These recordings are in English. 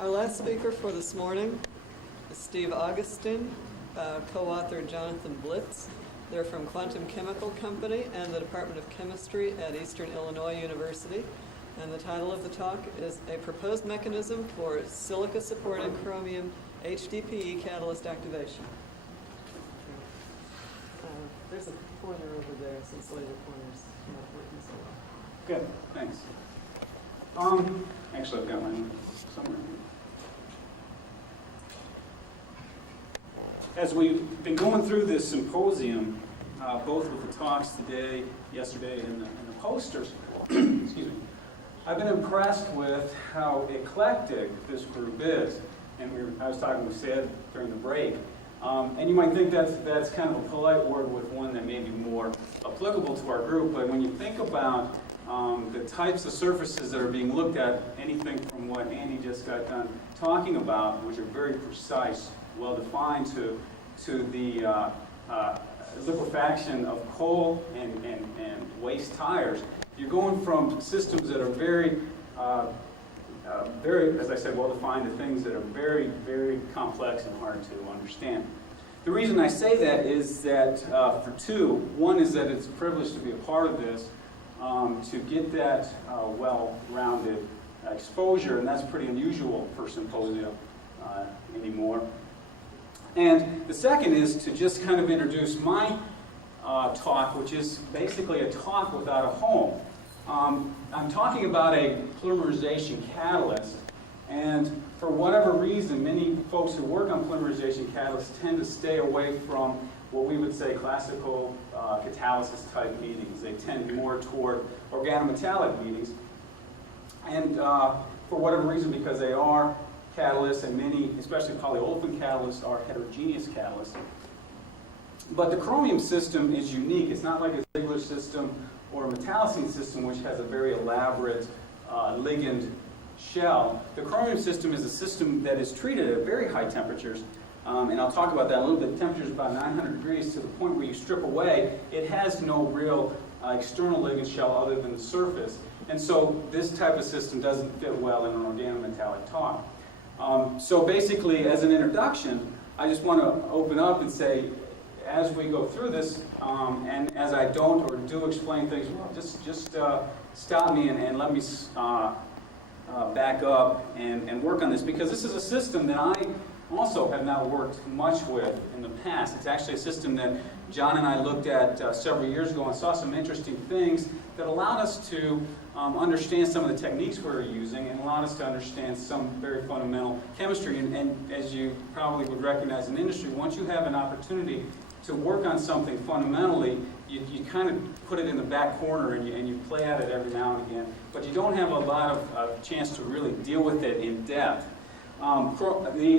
Our last speaker for this morning is Steve Augustine, co-author Jonathan Blitz. They're from Quantum Chemical Company and the Department of Chemistry at Eastern Illinois University. And the title of the talk is A Proposed Mechanism for Silica-Supported Chromium HDPE Catalyst Activation. There's a pointer over there since laser pointer's not working so well. Good, thanks. Actually, I've got mine somewhere. As we've been going through this symposium, both with the talks today, yesterday, and the posters, excuse me, I've been impressed with how eclectic this group is. And I was talking with Sid during the break, and you might think that's kind of a polite word with one that may be more applicable to our group, but when you think about the types of surfaces that are being looked at, anything from what Andy just got done talking about, which are very precise, well-defined to the liquefaction of coal and waste tires, you're going from systems that are very, as I said, well-defined to things that are very, very complex and hard to understand. The reason I say that is that for two. One is that it's a privilege to be a part of this, to get that well-rounded exposure, and that's pretty unusual for symposia anymore. And the second is to just kind of introduce my talk, which is basically a talk without a home. I'm talking about a polymerization catalyst, and for whatever reason, many folks who work on polymerization catalysts tend to stay away from what we would say classical catalysis type meetings. They tend more toward organometallic meetings, and for whatever reason, because they are catalysts, and many, especially polyolefin catalysts, are heterogeneous catalysts. But the chromium system is unique. It's not like a Ziegler system or a metallocene system, which has a very elaborate ligand shell. The chromium system is a system that is treated at very high temperatures, and I'll talk about that a little bit. Temperatures about 900 degrees to the point where you strip away. It has no real external ligand shell other than the surface. And so this type of system doesn't fit well in an organometallic talk. So basically, as an introduction, I just want to open up and say, as we go through this, and as I don't or do explain things, well, just stop me and let me back up and work on this, because this is a system that I also have not worked much with in the past. It's actually a system that John and I looked at several years ago and saw some interesting things that allowed us to understand some of the techniques we're using and allowed us to understand some very fundamental chemistry. And as you probably would recognize in industry, once you have an opportunity to work on something fundamentally, you kind of put it in the back corner and you play at it every now and again, but you don't have a lot of chance to really deal with it in depth. The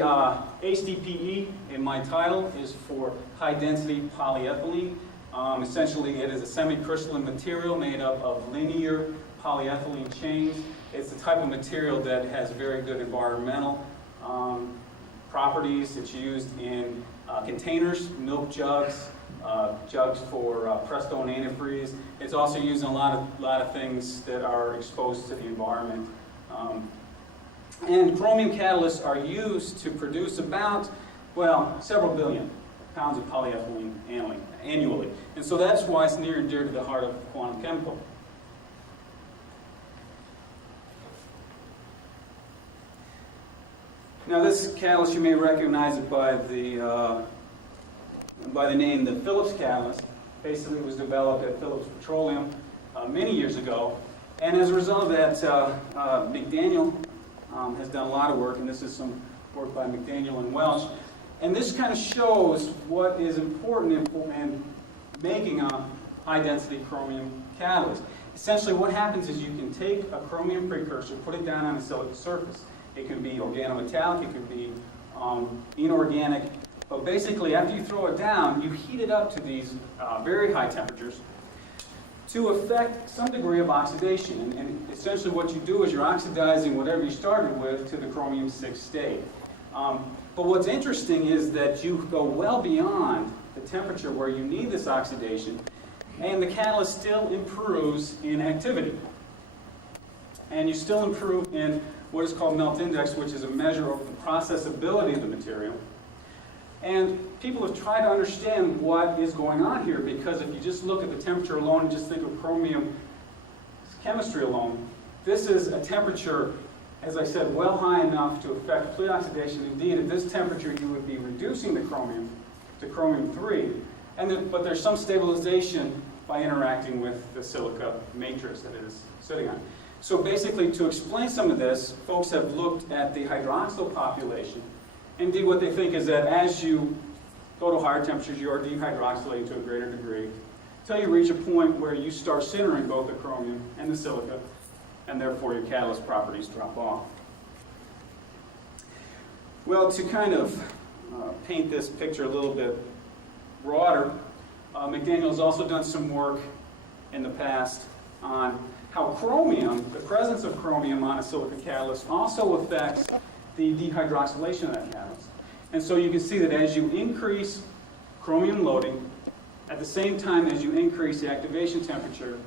HDPE in my title is for high-density polyethylene. Essentially, it is a semi-crystalline material made up of linear polyethylene chains. It's the type of material that has very good environmental properties. It's used in containers, milk jugs, jugs for Presto and antifreeze. It's also used in a lot of things that are exposed to the environment. And chromium catalysts are used to produce about, several billion pounds of polyethylene annually. And so that's why it's near and dear to the heart of quantum chemical. Now this catalyst, you may recognize it by the name the Phillips catalyst. Basically it was developed at Phillips Petroleum many years ago. And as a result of that, McDaniel has done a lot of work, and this is some work by McDaniel and Welch. And this kind of shows what is important in making a high-density chromium catalyst. Essentially what happens is you can take a chromium precursor, put it down on a silica surface. It can be organometallic, it can be inorganic, but basically after you throw it down, you heat it up to these very high temperatures to affect some degree of oxidation. And essentially what you do is you're oxidizing whatever you started with to the chromium-6 state. But what's interesting is that you go well beyond the temperature where you need this oxidation, and the catalyst still improves in activity. And you still improve in what is called melt index, which is a measure of the processability of the material. And people have tried to understand what is going on here, because if you just look at the temperature alone and just think of chromium chemistry alone, this is a temperature, as I said, well high enough to affect complete oxidation. Indeed, at this temperature, you would be reducing the chromium to chromium-3, but there's some stabilization by interacting with the silica matrix that it is sitting on. So basically, to explain some of this, folks have looked at the hydroxyl population. Indeed, what they think is that as you go to higher temperatures, you are dehydroxylating to a greater degree, until you reach a point where you start sintering both the chromium and the silica, and therefore your catalyst properties drop off. Well, to kind of paint this picture a little bit broader, McDaniel's also done some work in the past on how chromium, the presence of chromium on a silica catalyst, also affects the dehydroxylation of that catalyst. And so you can see that as you increase chromium loading, at the same time as you increase the activation temperature,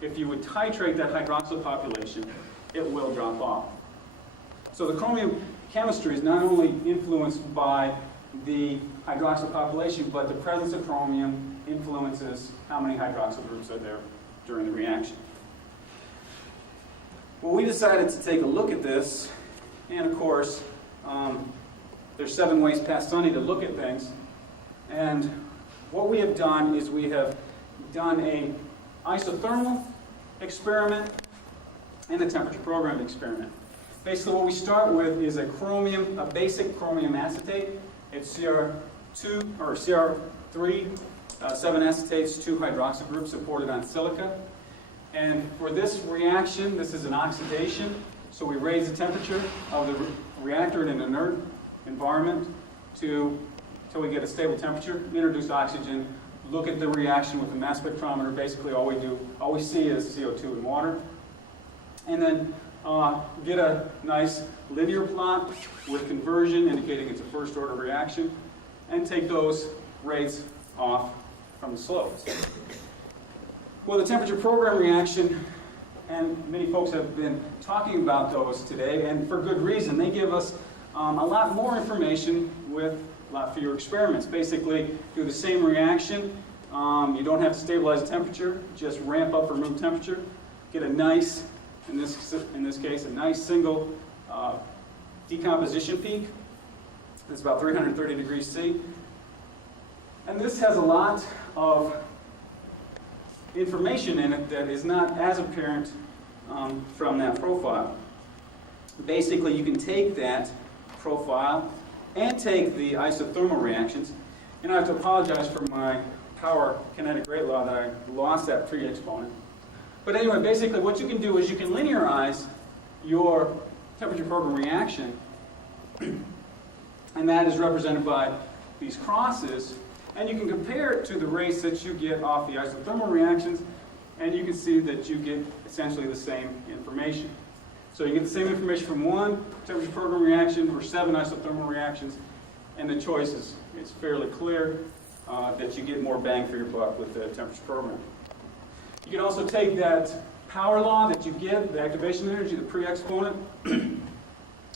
if you would titrate that hydroxyl population, it will drop off. So the chromium chemistry is not only influenced by the hydroxyl population, but the presence of chromium influences how many hydroxyl groups are there during the reaction. Well, we decided to take a look at this, and of course, there's 7 ways past sunny to look at things. And what we have done is we have done an isothermal experiment and a temperature programmed experiment. Basically, what we start with is a basic chromium acetate. It's CR2 or CR3, 7 acetates, 2 hydroxyl groups supported on silica. And for this reaction, this is an oxidation. So we raise the temperature of the reactor in an inert environment until we get a stable temperature. Introduce oxygen. Look at the reaction with the mass spectrometer. Basically, all we see is CO2 and water. And then get a nice linear plot with conversion indicating it's a first order reaction, and take those rates off from the slopes. Well, the temperature program reaction, and many folks have been talking about those today, and for good reason. They give us a lot more information with a lot fewer experiments. Basically, do the same reaction. You don't have to stabilize the temperature, just ramp up from room temperature. Get a nice, in this case, a nice single decomposition peak. It's about 330 degrees C. And this has a lot of information in it that is not as apparent from that profile. Basically, you can take that profile and take the isothermal reactions. And I have to apologize for my power kinetic rate law that I lost that pre-exponent. But anyway, basically what you can do is you can linearize your temperature program reaction, and that is represented by these crosses, and you can compare it to the rates that you get off the isothermal reactions, and you can see that you get essentially the same information. So you get the same information from one temperature program reaction or 7 isothermal reactions, and the choice is fairly clear that you get more bang for your buck with the temperature program. You can also take that power law that you get, the activation energy, the pre-exponent,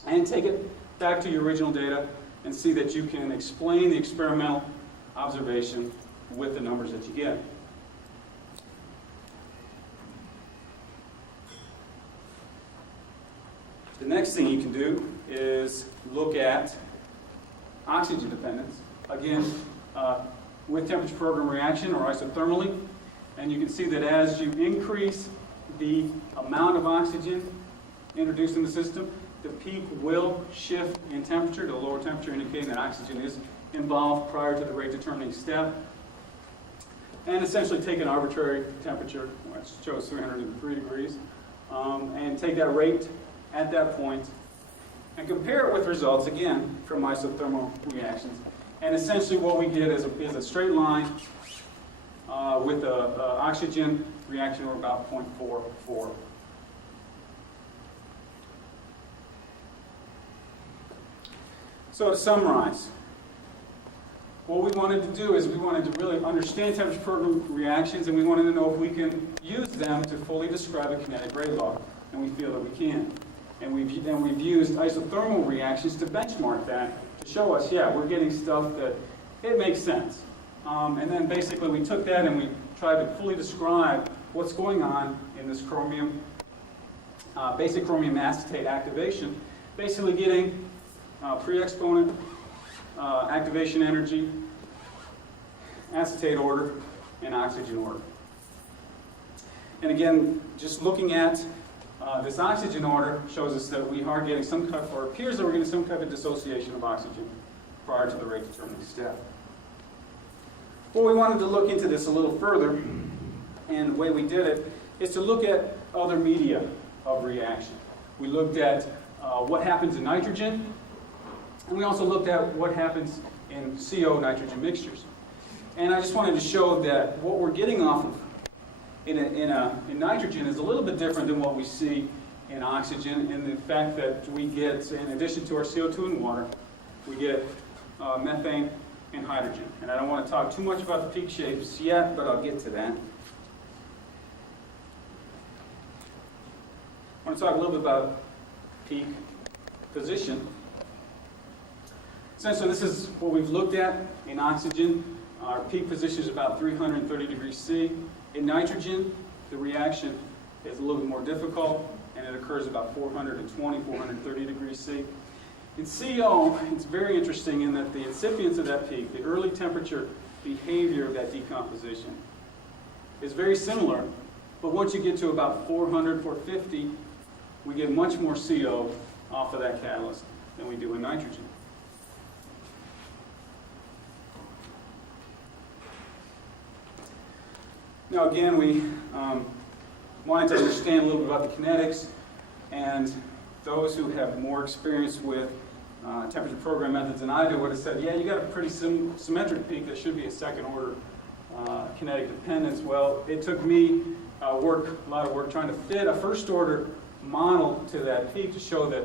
and take it back to your original data and see that you can explain the experimental observation with the numbers that you get. The next thing you can do is look at oxygen dependence, again, with temperature program reaction or isothermally. And you can see that as you increase the amount of oxygen introduced in the system, the peak will shift in temperature to a lower temperature, indicating that oxygen is involved prior to the rate determining step. And essentially take an arbitrary temperature, which shows 303 degrees, and take that rate at that point and compare it with results, again, from isothermal reactions. And essentially what we get is a straight line with an oxygen reaction of about 0.44. So to summarize, what we wanted to do is we wanted to really understand temperature program reactions, and we wanted to know if we can use them to fully describe a kinetic rate law, and we feel that we can. And we've used isothermal reactions to benchmark that, to show us, yeah, we're getting stuff that it makes sense. And then basically we took that and we tried to fully describe what's going on in this chromium, basic chromium acetate activation, basically getting pre-exponent, activation energy, acetate order, and oxygen order. And again, just looking at this oxygen order shows us that we are getting some type, or appears that we're getting some type of dissociation of oxygen prior to the rate determining step. Well, we wanted to look into this a little further, and the way we did it is to look at other media of reaction. We looked at what happens in nitrogen, and we also looked at what happens in CO nitrogen mixtures. And I just wanted to show that what we're getting off of in nitrogen is a little bit different than what we see in oxygen, in the fact that we get, in addition to our CO2 and water, we get methane and hydrogen. And I don't want to talk too much about the peak shapes yet, but I'll get to that. I want to talk a little bit about peak position. So this is what we've looked at in oxygen. Our peak position is about 330 degrees C. In nitrogen, the reaction is a little bit more difficult, and it occurs about 420, 430 degrees C. In CO, it's very interesting in that the incipients of that peak, the early temperature behavior of that decomposition, is very similar, but once you get to about 400, 450, we get much more CO off of that catalyst than we do in nitrogen. Now again, we wanted to understand a little bit about the kinetics, and those who have more experience with temperature program methods than I do would have said, yeah, you got a pretty symmetric peak. There should be a second order kinetic dependence. Well, it took me a lot of work trying to fit a first order model to that peak to show that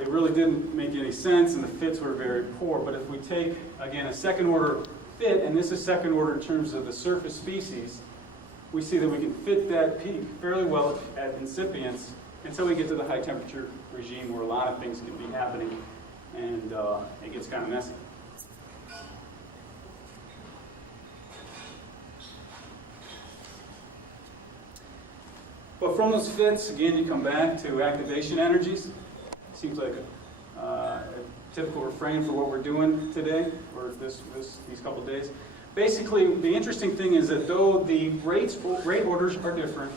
it really didn't make any sense and the fits were very poor. But if we take, again, a second order fit, and this is second order in terms of the surface species, we see that we can fit that peak fairly well at incipients until we get to the high temperature regime where a lot of things can be happening and it gets kind of messy. But from those fits, again, you come back to activation energies. Seems like a typical refrain for what we're doing today, or these couple of days. Basically, the interesting thing is that though the rate orders are different,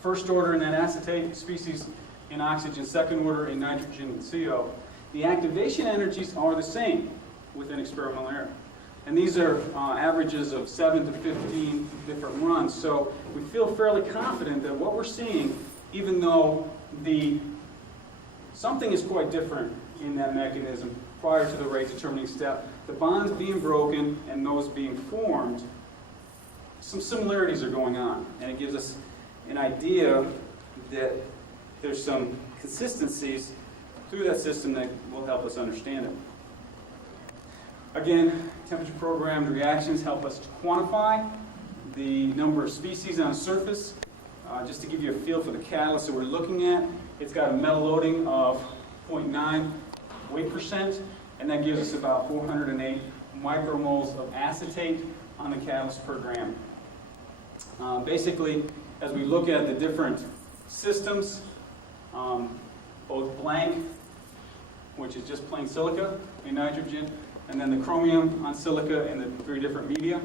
first order in that acetate species in oxygen, second order in nitrogen and CO, the activation energies are the same within experimental error. And these are averages of 7 to 15 different runs. So we feel fairly confident that what we're seeing, even though something is quite different in that mechanism prior to the rate determining step, the bonds being broken and those being formed, some similarities are going on. And it gives us an idea that there's some consistencies through that system that will help us understand it. Again, temperature programmed reactions help us to quantify the number of species on a surface. Just to give you a feel for the catalyst that we're looking at, it's got a metal loading of 0.9 weight percent, and that gives us about 408 micromoles of acetate on the catalyst per gram. Basically, as we look at the different systems, both blank, which is just plain silica in nitrogen, and then the chromium on silica in the 3 different media.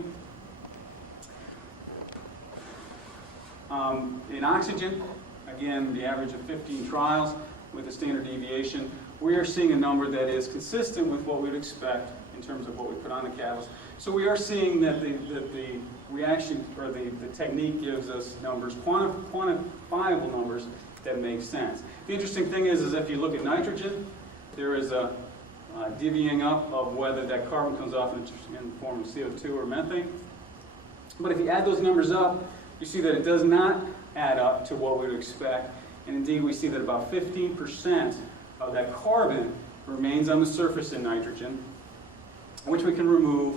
In oxygen, again, the average of 15 trials with a standard deviation, we are seeing a number that is consistent with what we'd expect in terms of what we put on the catalyst. So we are seeing that the reaction, or the technique gives us numbers, quantifiable numbers that make sense. The interesting thing is if you look at nitrogen, there is a divvying up of whether that carbon comes off in the form of CO2 or methane. But if you add those numbers up, you see that it does not add up to what we would expect. And indeed, we see that about 15% of that carbon remains on the surface in nitrogen, which we can remove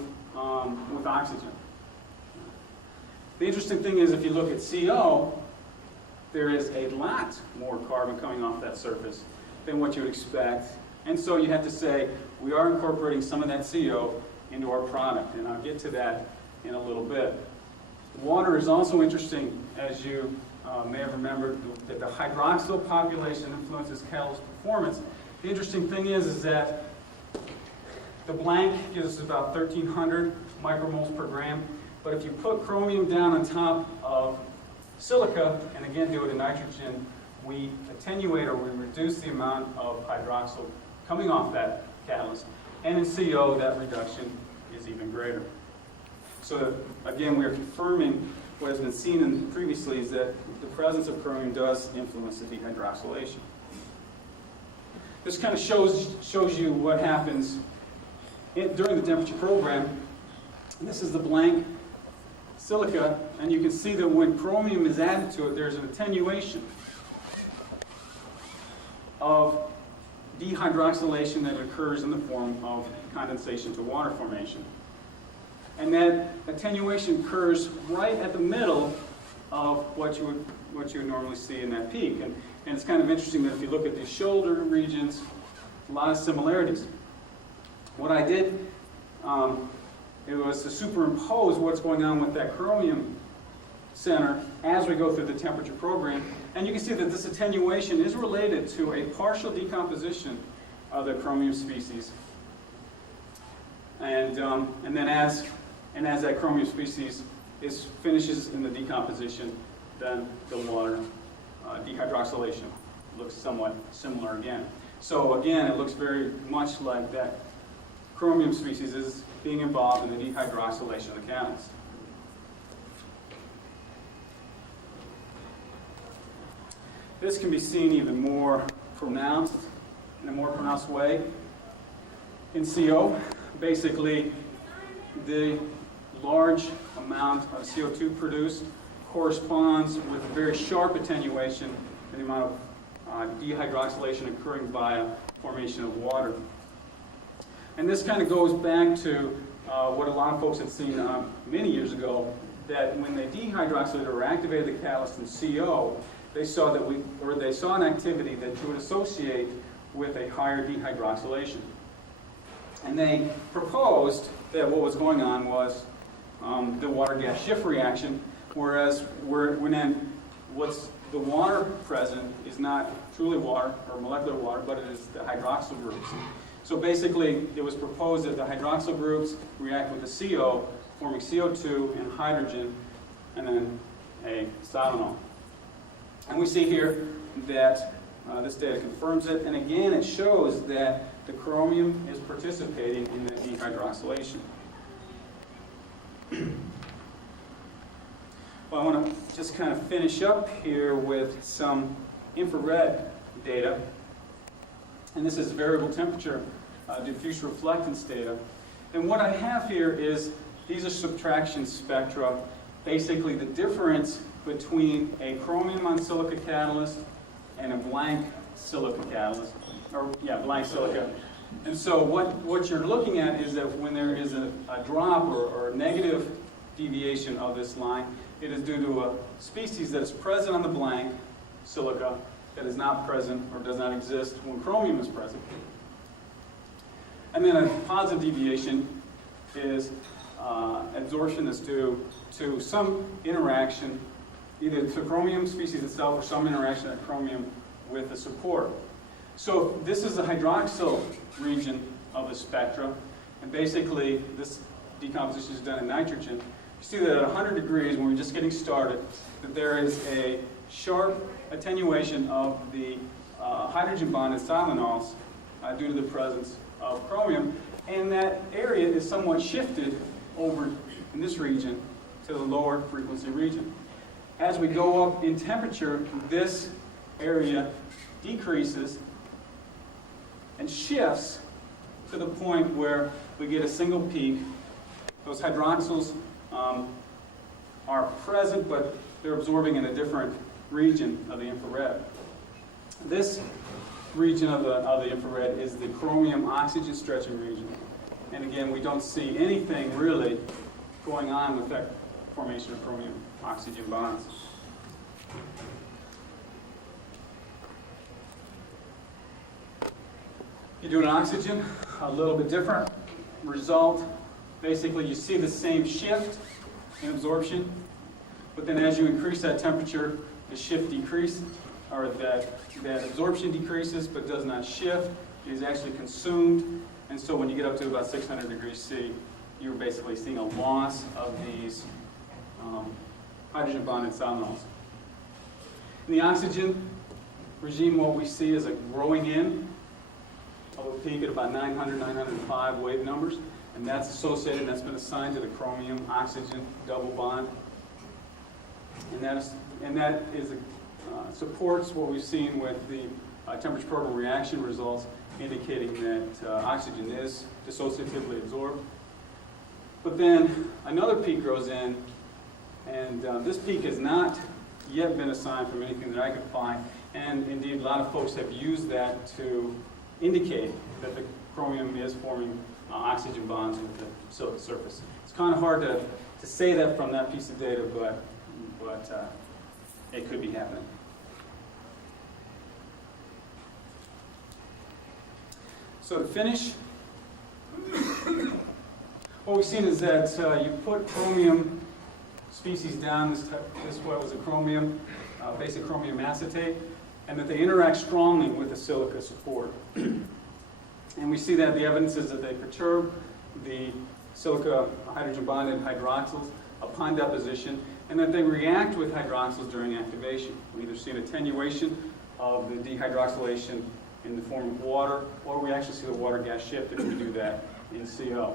with oxygen. The interesting thing is if you look at CO, there is a lot more carbon coming off that surface than what you would expect. And so you have to say, we are incorporating some of that CO into our product, and I'll get to that in a little bit. Water is also interesting, as you may have remembered, that the hydroxyl population influences catalyst performance. The interesting thing is that the blank gives us about 1,300 micromoles per gram, but if you put chromium down on top of silica, and again do it in nitrogen, we attenuate or we reduce the amount of hydroxyl coming off that catalyst. And in CO, that reduction is even greater. So again, we are confirming what has been seen previously, is that the presence of chromium does influence the dehydroxylation. This kind of shows you what happens during the temperature program. And this is the blank silica, and you can see that when chromium is added to it, there's an attenuation of dehydroxylation that occurs in the form of condensation to water formation. And that attenuation occurs right at the middle of what you would normally see in that peak. And it's kind of interesting that if you look at the shoulder regions, a lot of similarities. What I did, it was to superimpose what's going on with that chromium center as we go through the temperature program. And you can see that this attenuation is related to a partial decomposition of the chromium species. And then as that chromium species finishes in the decomposition, then the water dehydroxylation looks somewhat similar again. So again, it looks very much like that chromium species is being involved in the dehydroxylation of the catalyst. This can be seen even more pronounced, in a more pronounced way in CO. Basically, the large amount of CO2 produced corresponds with a very sharp attenuation in the amount of dehydroxylation occurring via formation of water. And this kind of goes back to what a lot of folks had seen many years ago, that when they dehydroxylated or activated the catalyst in CO, they saw an activity that you would associate with a higher dehydroxylation. And they proposed that what was going on was the water-gas shift reaction, whereas what's the water present is not truly water or molecular water, but it is the hydroxyl groups. So basically, it was proposed that the hydroxyl groups react with the CO, forming CO2 and hydrogen, and then a Isothermal. And we see here that this data confirms it, and again, it shows that the chromium is participating in the dehydroxylation. Well, I want to just kind of finish up here with some infrared data. And this is variable temperature diffuse reflectance data. And what I have here is, these are subtraction spectra, basically the difference between a chromium on silica catalyst and a blank silica catalyst, blank silica. And so what you're looking at is that when there is a drop or a negative deviation of this line, it is due to a species that is present on the blank silica that is not present or does not exist when chromium is present. And then a positive deviation is absorption that's due to some interaction, either to chromium species itself or some interaction of chromium with the support. So this is the hydroxyl region of the spectra, and basically this decomposition is done in nitrogen. You see that at 100 degrees, when we're just getting started, that there is a sharp attenuation of the hydrogen bond in silanols due to the presence of chromium, and that area is somewhat shifted over in this region to the lower frequency region. As we go up in temperature, this area decreases and shifts to the point where we get a single peak. Those hydroxyls are present, but they're absorbing in a different region of the infrared. This region of the infrared is the chromium oxygen stretching region. And again, we don't see anything really going on with that formation of chromium oxygen bonds. You do an oxygen, a little bit different result. Basically, you see the same shift in absorption, but then as you increase that temperature, the shift decreases, or that absorption decreases but does not shift. It is actually consumed, and so when you get up to about 600 degrees C, you're basically seeing a loss of these hydrogen-bonded solenols. In the oxygen regime, what we see is a growing in of a peak at about 900, 905 wave numbers, and that's associated, that's been assigned to the chromium-oxygen double bond. And that supports what we've seen with the temperature probe reaction results, indicating that oxygen is dissociatively absorbed. But then another peak grows in, and this peak has not yet been assigned from anything that I could find, and indeed a lot of folks have used that to indicate that the chromium is forming oxygen bonds with the silica surface. It's kind of hard to say that from that piece of data, but it could be happening. So to finish, what we've seen is that you put chromium species down, this what was a chromium, basic chromium acetate, and that they interact strongly with the silica support. And we see that the evidence is that they perturb the silica hydrogen-bonded hydroxyls upon deposition, and that they react with hydroxyls during activation. We either see an attenuation of the dehydroxylation in the form of water, or we actually see the water gas shift if we do that in CO.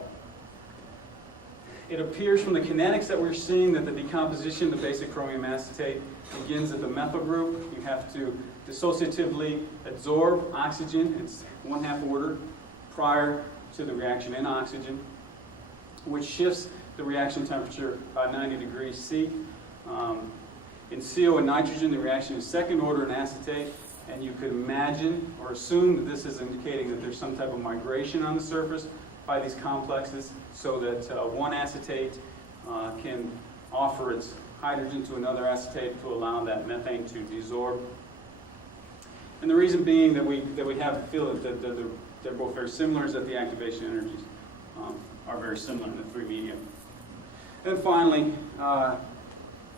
It appears from the kinetics that we're seeing that the decomposition of the basic chromium acetate begins at the methyl group. You have to dissociatively adsorb oxygen. It's 1/2 order prior to the reaction in oxygen, which shifts the reaction temperature by 90 degrees C. In CO and nitrogen, the reaction is 2nd order in acetate, and you could imagine or assume that this is indicating that there's some type of migration on the surface by these complexes, so that one acetate can offer its hydrogen to another acetate to allow that methane to desorb. And the reason being that we feel that they're both very similar is that the activation energies are very similar in the 3 medium. And finally,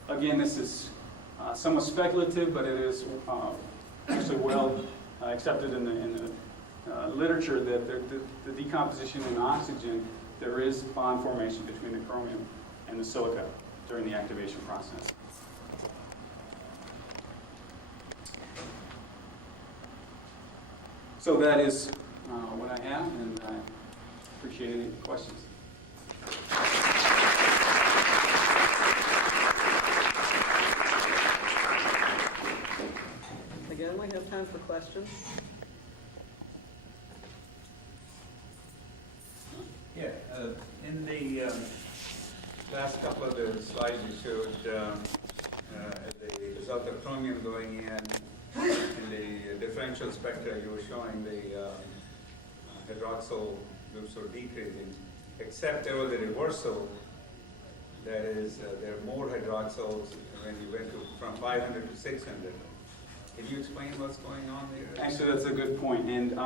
again, this is somewhat speculative, but it is actually well accepted in the literature that the decomposition in oxygen, there is bond formation between the chromium and the silica during the activation process. So that is what I have, and I appreciate any questions. Again, we have time for questions. Yeah, in the last couple of the slides you showed the result of chromium going in the differential spectra, you were showing the hydroxyl groups were decreasing, except there was a reversal. That is, there are more hydroxyls when you went from 500 to 600. Can you explain what's going on there? Actually, that's a good point, and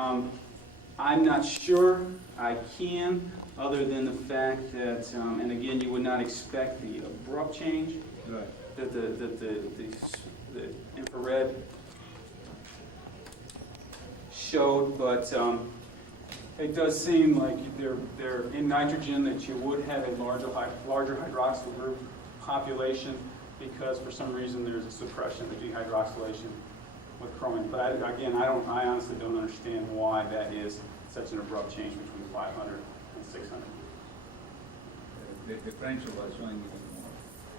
I'm not sure I can, other than the fact that, and again, you would not expect the abrupt change Right. that the infrared showed, but it does seem like they're in nitrogen that you would have a larger hydroxyl group population, because for some reason there's a suppression of the dehydroxylation with chromium. But I honestly don't understand why that is such an abrupt change between 500 and 600. The differential was showing even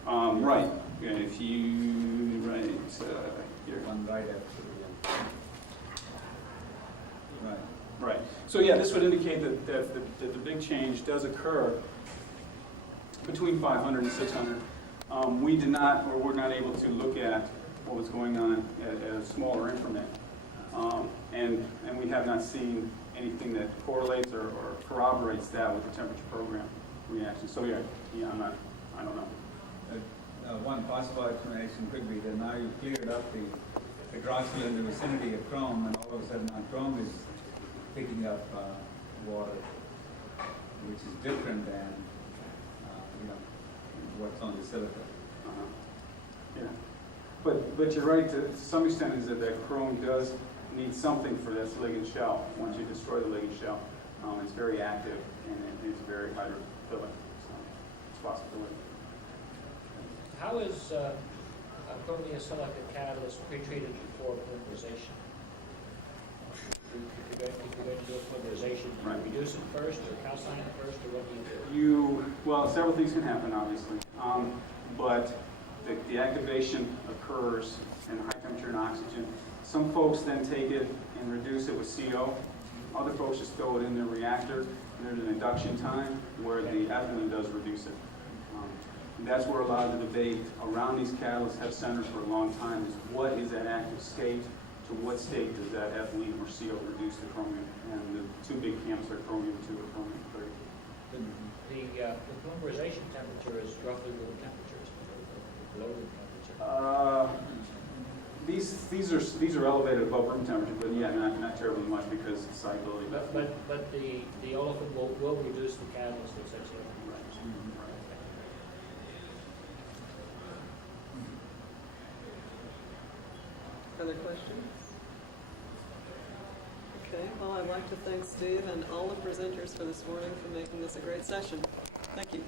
more. Right. Yeah, if you here. One right after the other. Right. Right. So yeah, this would indicate that the big change does occur between 500 and 600. We did not, or were not able to look at what was going on at a smaller increment, and we have not seen anything that correlates or corroborates that with the temperature program reaction. So yeah, I don't know. One possible explanation could be that now you've cleared up the hydroxyl in the vicinity of chrome, and all of a sudden now chrome is picking up water, which is different than what's on the silica. Uh-huh. Yeah. But you're right, to some extent, is that chrome does need something for this ligand shell. Once you destroy the ligand shell, it's very active and it is very hydrophilic. So it's a possibility. How is chromium silica catalyst pretreated before polymerization? If you're going to do a polymerization, do Right. you reduce it first or calcine it first, or what do you do? Well, several things can happen, obviously. But the activation occurs in high temperature and oxygen. Some folks then take it and reduce it with CO. Other folks just throw it in their reactor, and there's an induction time where the ethylene does reduce it. And that's where a lot of the debate around these catalysts have centered for a long time is what is that active state? To what state does that ethylene or CO reduce the chromium? And the two big camps are chromium 2 or chromium 3. The polymerization temperature is roughly room temperature, below room temperature. These are elevated above room temperature, but yeah, not terribly much because it's solubility. But the olefin will reduce the catalyst at 600. Other questions? Okay, well, I'd like to thank Steve and all the presenters for this morning for making this a great session. Thank you.